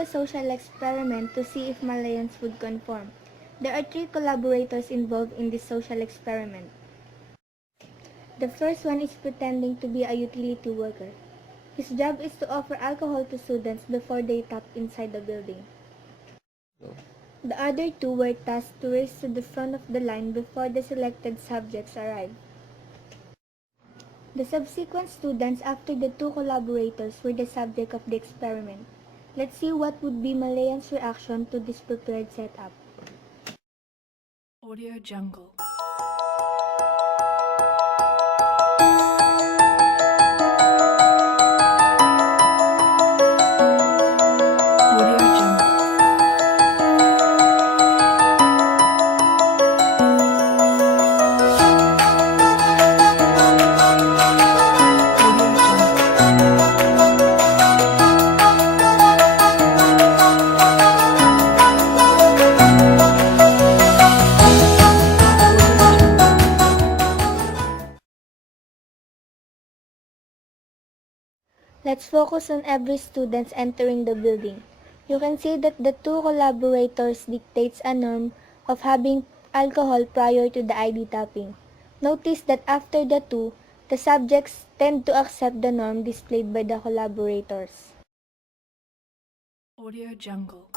the social experiment to see if Malayans would conform. There are 3 collaborators involved in this social experiment. The first one is pretending to be a utility worker. His job is to offer alcohol to students before they tap inside the building. The other 2 were tasked to race to the front of the line before the selected subjects arrived. The subsequent students after the 2 collaborators were the subject of the experiment. Let's see what would be Malayan's reaction to this prepared setup. Audio Jungle. Audio Jungle. Let's focus on every student entering the building. You can see that the 2 collaborators dictates a norm of having alcohol prior to the ID tapping. Notice that after the 2, the subjects tend to accept the norm displayed by the collaborators. Audio Jungle.